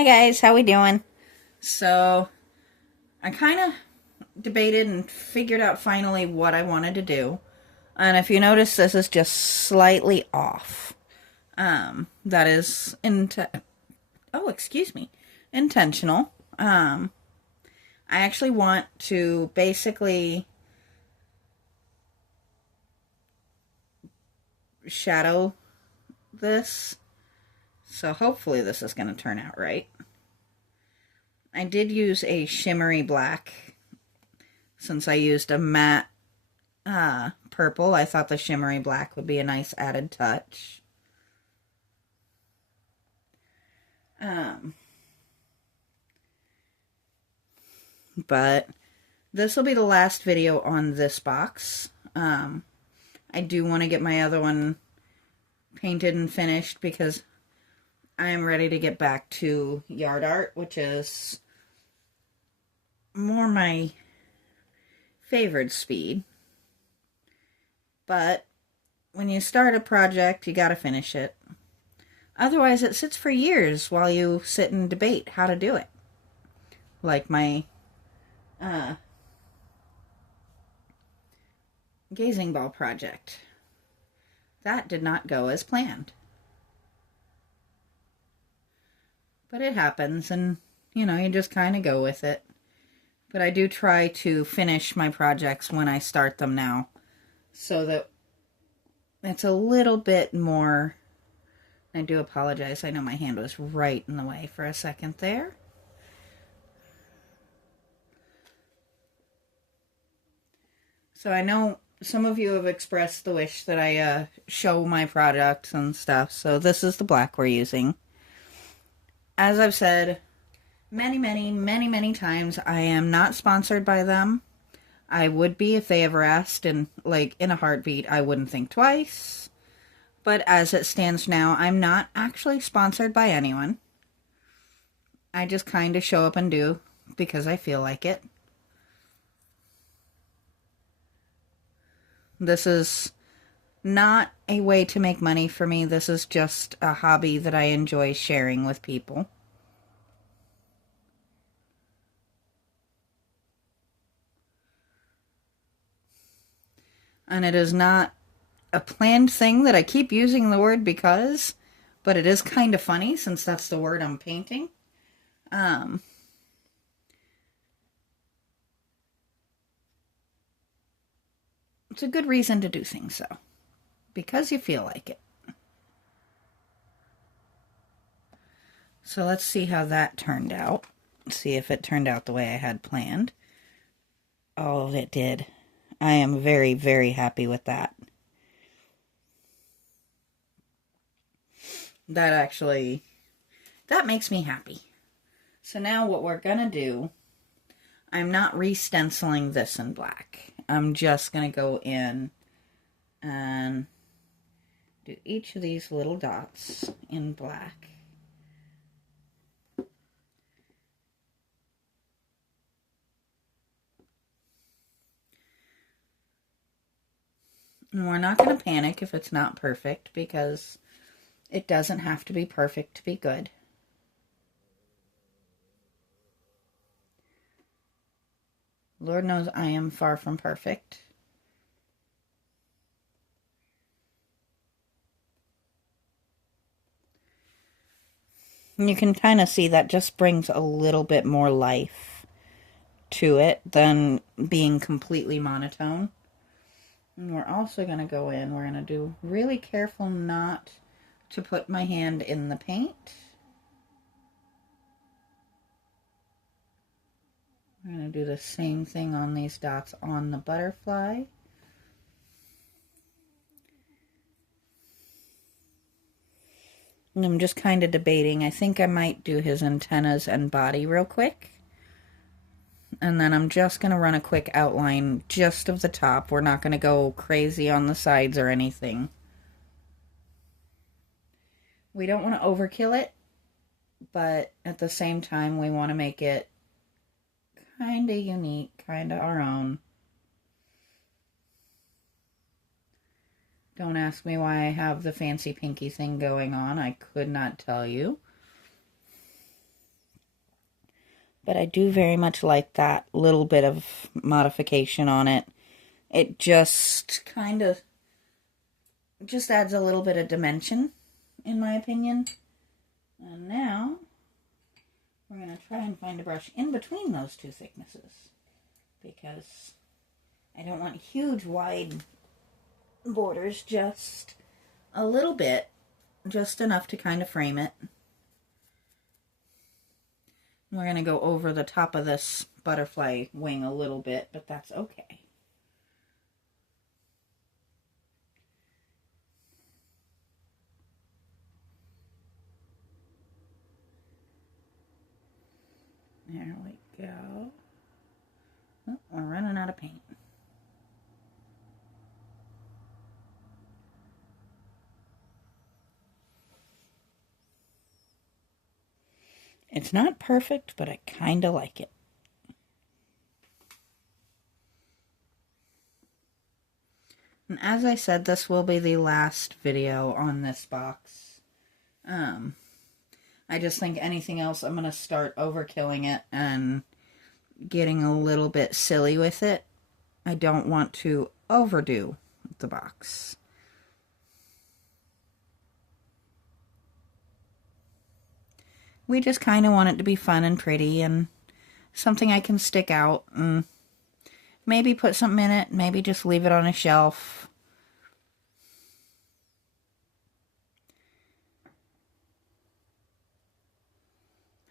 Hi guys, how we doing? So, I kind of debated and figured out finally what I wanted to do. And if you notice, this is just slightly off. That is excuse me, intentional. I actually want to basically shadow this. So hopefully this is going to turn out right. I did use a shimmery black since I used a matte purple. I thought the shimmery black would be a nice added touch. But this will be the last video on this box. I do want to get my other one painted and finished because I am ready to get back to yard art, which is more my favored speed. But when you start a project, you gotta finish it. Otherwise, it sits for years while you sit and debate how to do it. Like my gazing ball project. That did not go as planned. But it happens, and you just kind of go with it. But I do try to finish my projects when I start them now, so that it's a little bit more. I do apologize. I know my hand was right in the way for a second there. So I know some of you have expressed the wish that I show my products and stuff. So this is the black we're using. As I've said many times, I am not sponsored by them. I would be if they ever asked, and like in a heartbeat, I wouldn't think twice. But as it stands now, I'm not actually sponsored by anyone. I just kind of show up and do because I feel like it. This is not a way to make money for me. This is just a hobby that I enjoy sharing with people. And it is not a planned thing that I keep using the word because, but it is kind of funny since that's the word I'm painting. It's a good reason to do things so, because you feel like it. So let's see how that turned out. See if it turned out the way I had planned. Oh, it did. I am very happy with that. That makes me happy. So now what we're gonna do, I'm not re-stenciling this in black. I'm just gonna go in and do each of these little dots in black. And we're not going to panic if it's not perfect, because it doesn't have to be perfect to be good. Lord knows I am far from perfect. And you can kind of see that just brings a little bit more life to it than being completely monotone. And we're also going to go in, we're going to do really careful not to put my hand in the paint. I'm going to do the same thing on these dots on the butterfly. And I'm just kind of debating. I think I might do his antennas and body real quick. And then I'm just going to run a quick outline just of the top. We're not going to go crazy on the sides or anything. We don't want to overkill it, but at the same time, we want to make it kind of unique, kind of our own. Don't ask me why I have the fancy pinky thing going on. I could not tell you. But I do very much like that little bit of modification on it. It just kind of just adds a little bit of dimension, in my opinion. And now we're going to try and find a brush in between those two thicknesses, because I don't want huge wide borders, just a little bit, just enough to kind of frame it. We're going to go over the top of this butterfly wing a little bit, but that's okay. There we go. Oh, we're running out of paint. It's not perfect, but I kind of like it. And as I said, this will be the last video on this box. I just think anything else, I'm going to start overkilling it and getting a little bit silly with it. I don't want to overdo the box. We just kind of want it to be fun and pretty and something I can stick out and maybe put something in it, maybe just leave it on a shelf.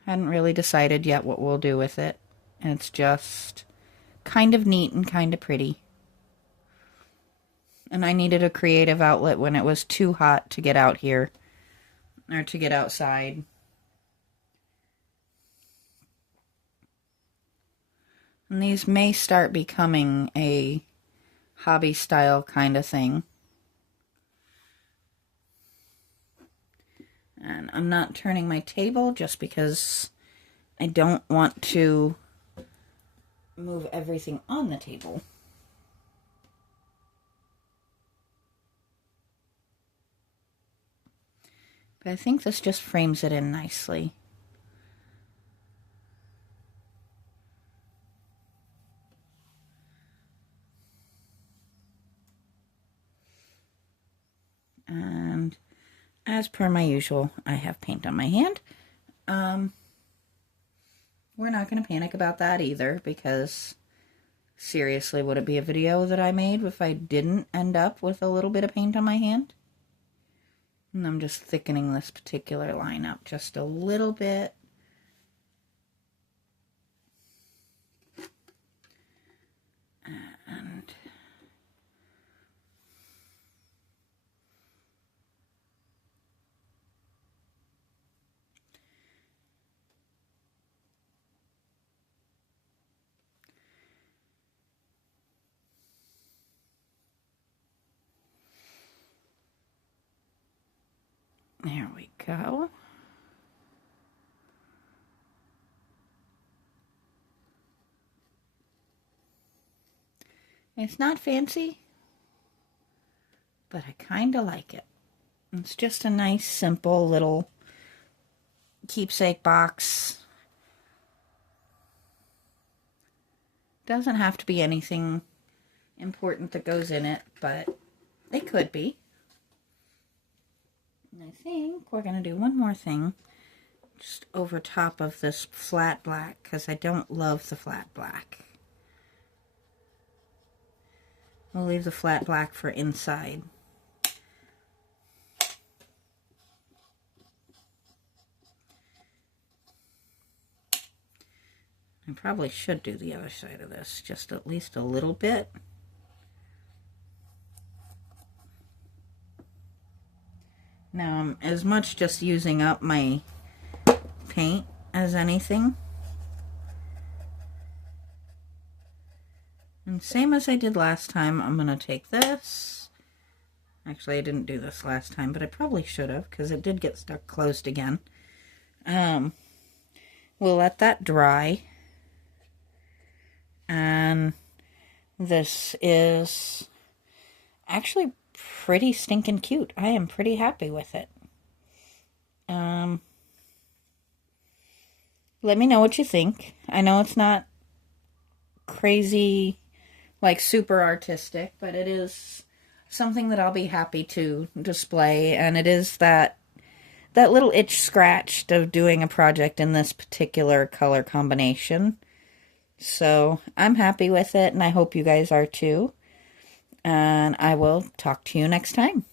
Hadn't really decided yet what we'll do with it. It's just kind of neat and kind of pretty. And I needed a creative outlet when it was too hot to get out here, or to get outside. And these may start becoming a hobby style kind of thing. And I'm not turning my table just because I don't want to move everything on the table. But I think this just frames it in nicely. And as per my usual, I have paint on my hand. We're not going to panic about that either, because seriously, would it be a video that I made if I didn't end up with a little bit of paint on my hand? And I'm just thickening this particular line up just a little bit. And there we go. It's not fancy, but I kind of like it. It's just a nice, simple little keepsake box. Doesn't have to be anything important that goes in it, but it could be. And I think we're going to do one more thing just over top of this flat black, because I don't love the flat black. We'll leave the flat black for inside. I probably should do the other side of this, just at least a little bit. Now I'm as much just using up my paint as anything. And same as I did last time, I'm going to take this. Actually, I didn't do this last time, but I probably should have, because it did get stuck closed again. We'll let that dry. And this is actually pretty stinking cute. I am pretty happy with it. Let me know what you think. I know it's not crazy, like super artistic, but it is something that I'll be happy to display, and it is that little itch scratched of doing a project in this particular color combination. So I'm happy with it, and I hope you guys are too. And I will talk to you next time.